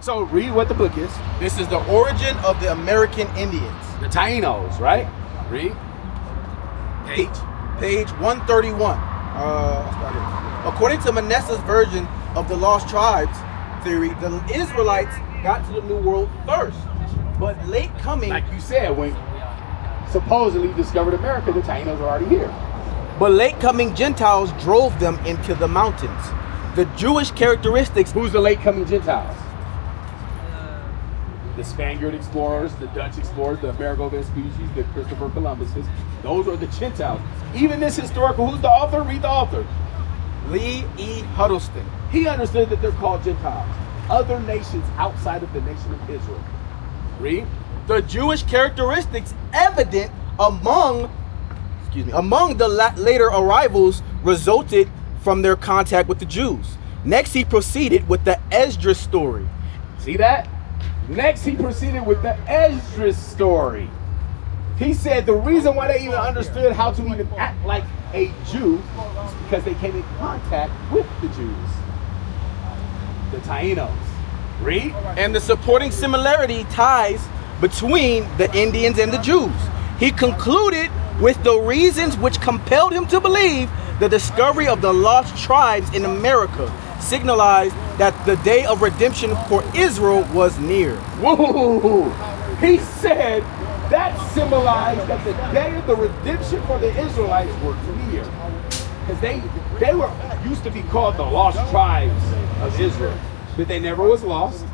So read what the book is. This is the origin of the American Indians. The Taínos, right? Read. Page 131. According to Manasseh's version of the Lost Tribes theory, the Israelites got to the New World first. But late coming... Like you said, when supposedly discovered America, the Taínos are already here. But late coming Gentiles drove them into the mountains. The Jewish characteristics... Who's the late coming Gentiles? The Spaniard explorers, the Dutch explorers, the Amerigo Vespucci, the Christopher Columbuses. Those are the Gentiles. Even this historical, who's the author? Read the author. Lee E. Huddleston. He understood that they're called Gentiles. Other nations outside of the nation of Israel. Read. The Jewish characteristics evident among the later arrivals resulted from their contact with the Jews. Next, he proceeded with the Esdras story. See that? Next, he proceeded with the Esdras story. He said the reason why they even understood how to even act like a Jew is because they came in contact with the Jews. The Taínos. Read. And the supporting similarity ties between the Indians and the Jews. He concluded with the reasons which compelled him to believe the discovery of the lost tribes in America signalized that the day of redemption for Israel was near. Whoa! He said that symbolized that the day of the redemption for the Israelites were near. Because they were used to be called the lost tribes of Israel. But they never was lost.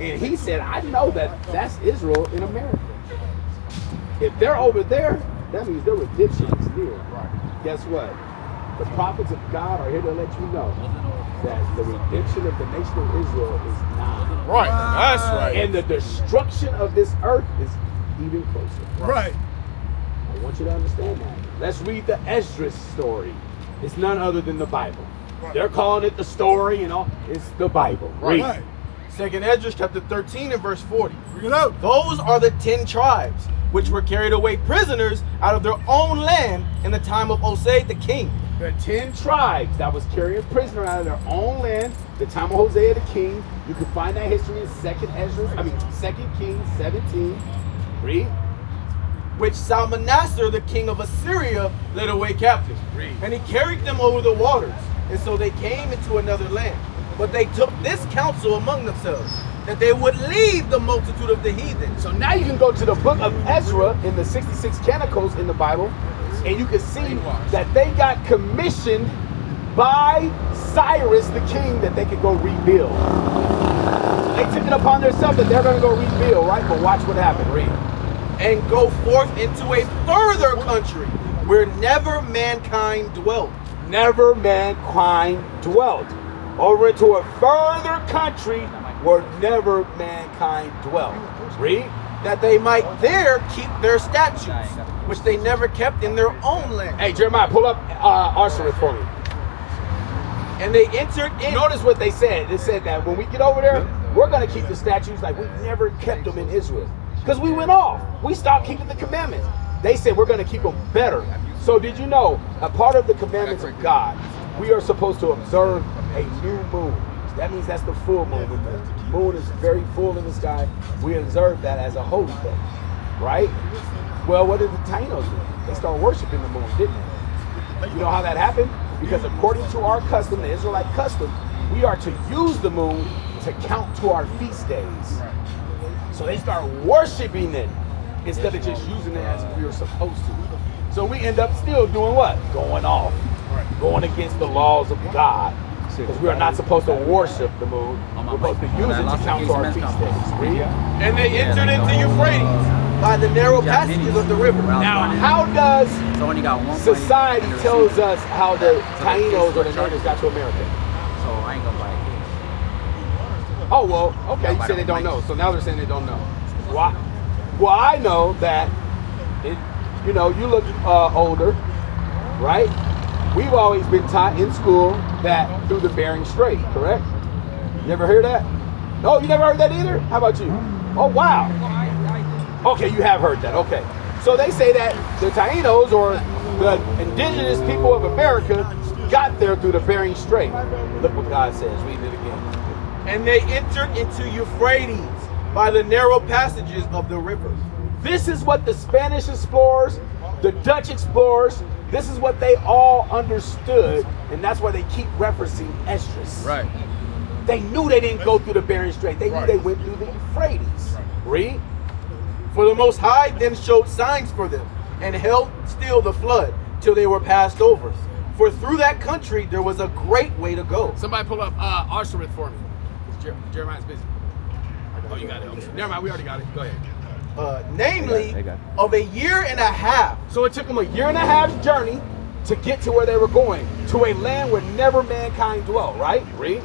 And he said, I know that that's Israel in America. If they're over there, that means their redemption is near. Guess what? The prophets of God are here to let you know that the redemption of the nation of Israel is nigh. Right, that's right. And the destruction of this earth is even closer. Right. I want you to understand that. Let's read the Esdras story. It's none other than the Bible. They're calling it the story and all. It's the Bible. Read. Right. Second Esdras chapter 13 and verse 40. Bring it out. Those are the 10 tribes which were carried away prisoners out of their own land in the time of Hosea the king. The 10 tribes that was carried prisoner out of their own land, the time of Hosea the king. You can find that history in 2 Kings 17. Read. Which Salmanassar, the king of Assyria, led away captive. Read. And he carried them over the waters. And so they came into another land. But they took this counsel among themselves, that they would leave the multitude of the heathen. So now you can go to the book of Ezra in the 66 Canticles in the Bible, and you can see that they got commissioned by Cyrus the king that they could go rebuild. They took it upon themselves that they're going to go rebuild, right? But watch what happened. Read. And go forth into a further country where never mankind dwelt. Never mankind dwelt. Over into a further country where never mankind dwelt. Read. That they might there keep their statutes, which they never kept in their own land. Hey, Jeremiah, pull up Arsenal for me. And they entered in. Notice what they said. They said that when we get over there, we're going to keep the statutes like we've never kept them in Israel. Because we went off. We stopped keeping the commandments. They said we're going to keep them better. So did you know, a part of the commandments of God, we are supposed to observe a new moon. That means that's the full moon. When the moon is very full in the sky, we observe that as a holy day, right? Well, what did the Taínos do? They started worshiping the moon, didn't they? You know how that happened? Because according to our custom, the Israelite custom, we are to use the moon to count to our feast days. So they start worshiping it instead of just using it as we were supposed to. So we end up still doing what? Going off. Going against the laws of God. Because we are not supposed to worship the moon. We're supposed to use it to count to our feast days. Read. And they entered into Euphrates by the narrow passages of the river. Now, how does society tells us how the Taínos or the natives got to America? So I ain't gonna buy it. Oh, well, okay, you said they don't know. So now they're saying they don't know. Why? Well, I know that, you look older, right? We've always been taught in school that through the Bering Strait, correct? You ever heard that? No, you never heard that either? How about you? Oh, wow. Okay, you have heard that, okay. So they say that the Taínos, or the indigenous people of America, got there through the Bering Strait. Look what God says, read it again. And they entered into Euphrates by the narrow passages of the river. This is what the Spanish explorers, the Dutch explorers, this is what they all understood, and that's why they keep referencing Esdras. Right. They knew they didn't go through the Bering Strait. They knew they went through the Euphrates. Read. For the Most High then showed signs for them, and held still the flood till they were passed over. For through that country there was a great way to go. Somebody pull up Arsarith for me. Jeremiah's busy. Oh, you got it. Okay. Never mind, we already got it. Go ahead. Namely, of a year and a half. So it took them a year and a half journey to get to where they were going, to a land where never mankind dwelt, right? Read.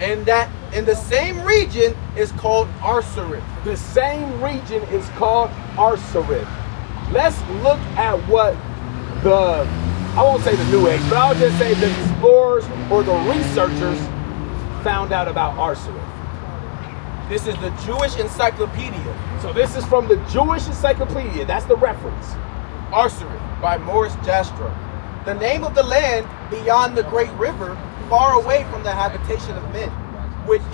And that in the same region is called Arsarith. The same region is called Arsarith. Let's look at what I won't say the New Age, but I'll just say the explorers or the researchers found out about Arsarith. This is the Jewish Encyclopedia. So this is from the Jewish Encyclopedia. That's the reference. Arsarith by Morris Jastrow. The name of the land beyond the great river, far away from the habitation of men,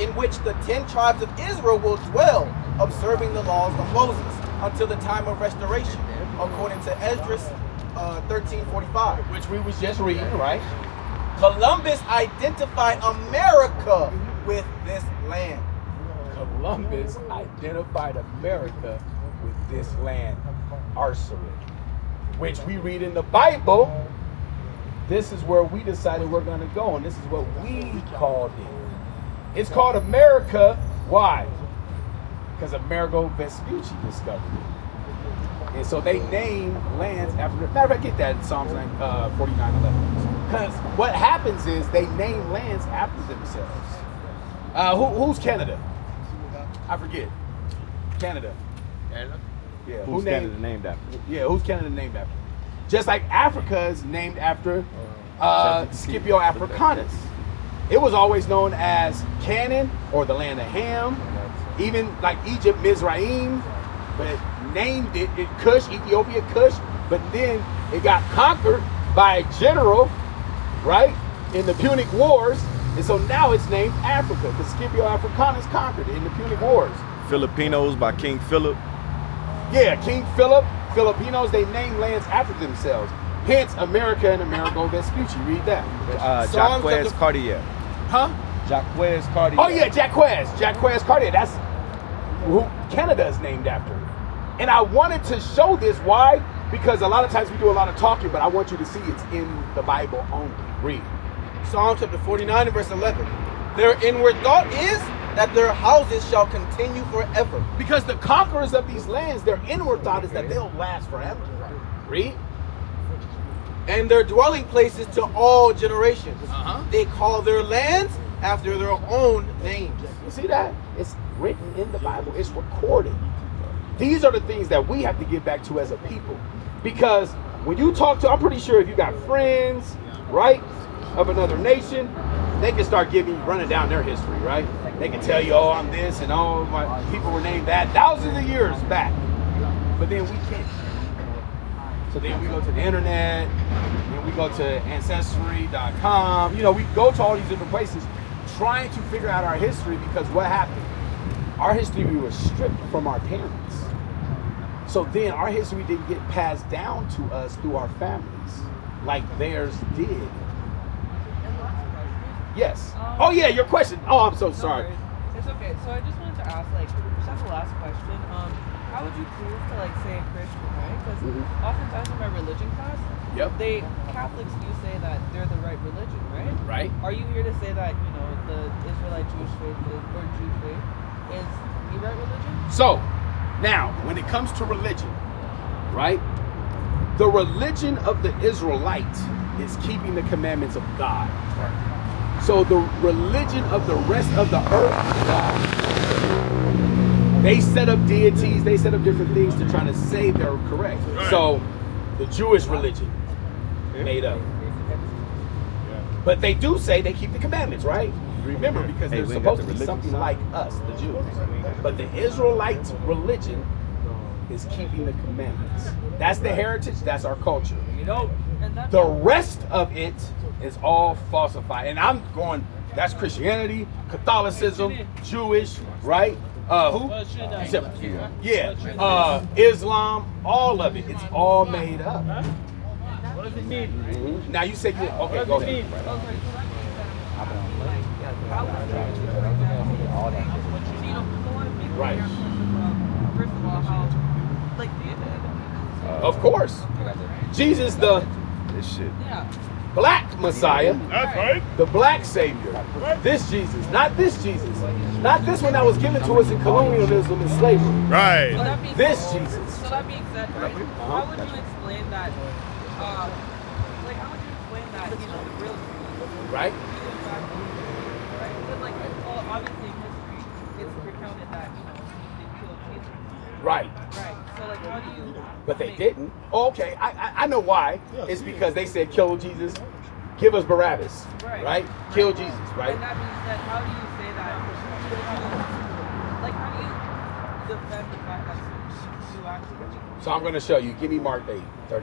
in which the 10 tribes of Israel will dwell, observing the laws of Moses, until the time of restoration, according to Esdras 1345. Which we was just reading, right? Columbus identified America with this land. Columbus identified America with this land, Arsarith, which we read in the Bible. This is where we decided we're going to go, and this is what we called it. It's called America. Why? Because Amerigo Vespucci discovered it. And so they named lands after. Matter of fact, get that in Psalms 49:11. Because what happens is they name lands after themselves. Who's Canada? I forget. Canada. Canada? Yeah. Who's Canada named after? Yeah, who's Canada named after? Just like Africa is named after Scipio Africanus. It was always known as Canaan or the land of Ham. Even like Egypt, Mizraim, but it named it Cush, Ethiopia Cush. But then it got conquered by a general, right, in the Punic Wars. And so now it's named Africa, because Scipio Africanus conquered it in the Punic Wars. Filipinos by King Philip. Yeah, King Philip. Filipinos, they name lands after themselves. Hence, America and Amerigo Vespucci. Read that. Jacques Cartier. Huh? Jacques Cartier. Oh yeah, Jacques Cartier. That's who Canada is named after. And I wanted to show this. Why? Because a lot of times we do a lot of talking, but I want you to see it's in the Bible only. Read. Psalm chapter 49 and verse 11. Their inward thought is that their houses shall continue forever. Because the conquerors of these lands, their inward thought is that they'll last forever. Read. And their dwelling places to all generations. Uh-huh. They call their lands after their own names. You see that? It's written in the Bible. It's recorded. These are the things that we have to get back to as a people. Because when you talk to, I'm pretty sure if you got friends, right, of another nation, they can start running down their history, right? They can tell you, oh, I'm this, and oh, my people were named that thousands of years back. But then we can't. So then we go to the internet, and we go to Ancestry.com. You know, we go to all these different places trying to figure out our history, because what happened? Our history, we were stripped from our parents. So then our history didn't get passed down to us through our families like theirs did. Yes. Oh yeah, your question. Oh, I'm so sorry. It's okay. So I just wanted to ask, like, just as the last question, how would you prove to, like, say, a Christian, right? Because oftentimes in my religion class, Catholics do say that they're the right religion, right? Right. Are you here to say that, you know, the Israelite Jewish faith or Jew faith is the right religion? So, now, when it comes to religion, right? The religion of the Israelites is keeping the commandments of God. So the religion of the rest of the earth is God. They set up deities, they set up different things to try to say they're correct. So the Jewish religion made up. But they do say they keep the commandments, right? Remember, because they're supposed to be something like us, the Jews. But the Israelite religion is keeping the commandments. That's the heritage, that's our culture. The rest of it is all falsified. And I'm going That's Christianity, Catholicism, Jewish, right? Who? Yeah. Islam, all of it. It's all made up. What does it mean? Now you say you okay, go ahead. Right. First of all, how, like, Of course. Jesus, the This shit. yeah. black Messiah, That's right. the black Savior. This Jesus, not this Jesus. Not this one that was given to us in colonialism and slavery. So Right. that being This said, Jesus. So that being said, right? How would you explain that? Like, how would you explain that? You know, the real Jesus, Right? right? Because, like, well, obviously in history, it's recounted that they killed Jesus. Right. Right. So, like, how do you? But they make- didn't. Oh, okay, I know why. It's because they said, kill Jesus, give us Barabbas. Right? Kill Jesus, right? And that being said, how do you say that? Like, how do you defend the fact that you actually? So I'm going to show you. Give me Mark 8:31.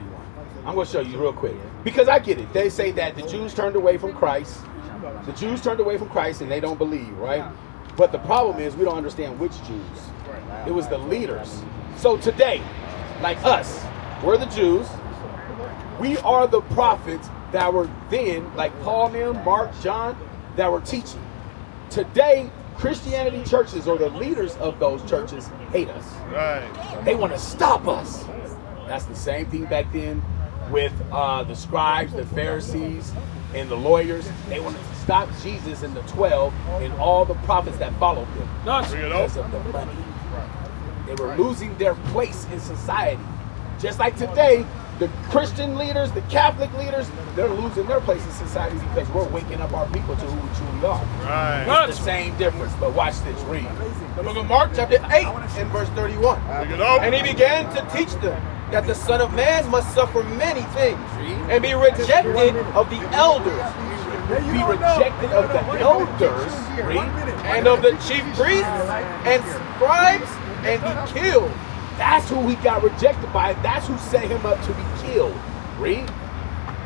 I'm going to show you real quick. Because I get it. They say that the Jews turned away from Christ. The Jews turned away from Christ and they don't believe, right? But the problem is we don't understand which Jews. It was the leaders. So today, like us, we're the Jews. We are the prophets that were then, like Paul and them, Mark, John, that were teaching. Today, Christianity churches or the leaders of those churches hate us. Right. They want to stop us. That's the same thing back then with the scribes, the Pharisees, and the lawyers. They wanted to stop Jesus and the 12 and all the prophets that followed them Bring it up. because of the money. They were losing their place in society. Just like today, the Christian leaders, the Catholic leaders, they're losing their place in society because we're waking up our people to who we truly are. Right. It's the same difference, but watch this, read. The book of Mark, chapter 8, and verse 31. Bring it up. And he began to teach them that the Son of Man must suffer many things and be rejected of the elders, Be rejected of the elders, read, and of the chief priests and scribes, and be killed. That's who he got rejected by. That's who set him up to be killed. Read.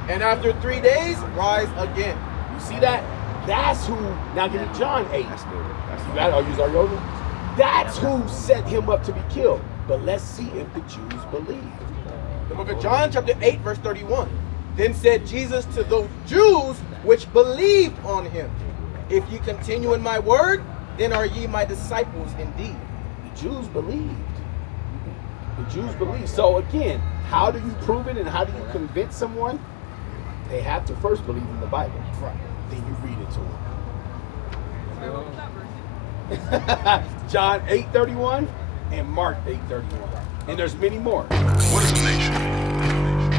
And after 3 days, rise again. You see that? That's who. Now give me John 8. That's good. You got it? I'll use our yoga. That's who set him up to be killed. But let's see if the Jews believe. The book of John, chapter 8, verse 31. Then said Jesus to those Jews which believed on him, if ye continue in my word, then are ye my disciples indeed. The Jews believed. The Jews believe. So again, how do you prove it and how do you convince someone? They have to first believe in the Bible. Right. Then you read it to Sorry, what was that verse? them. John 8:31 and Mark 8:31. And there's many more. What is a nation?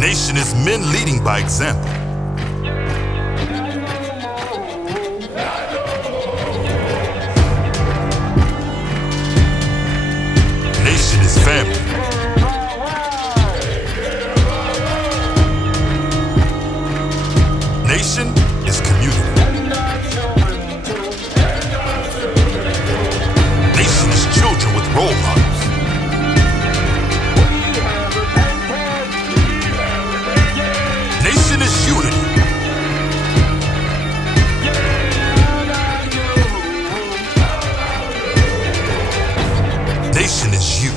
Nation is men leading by example. Nation is family. Nation is community. Nation is children with role models. Nation is unity. Nation is you.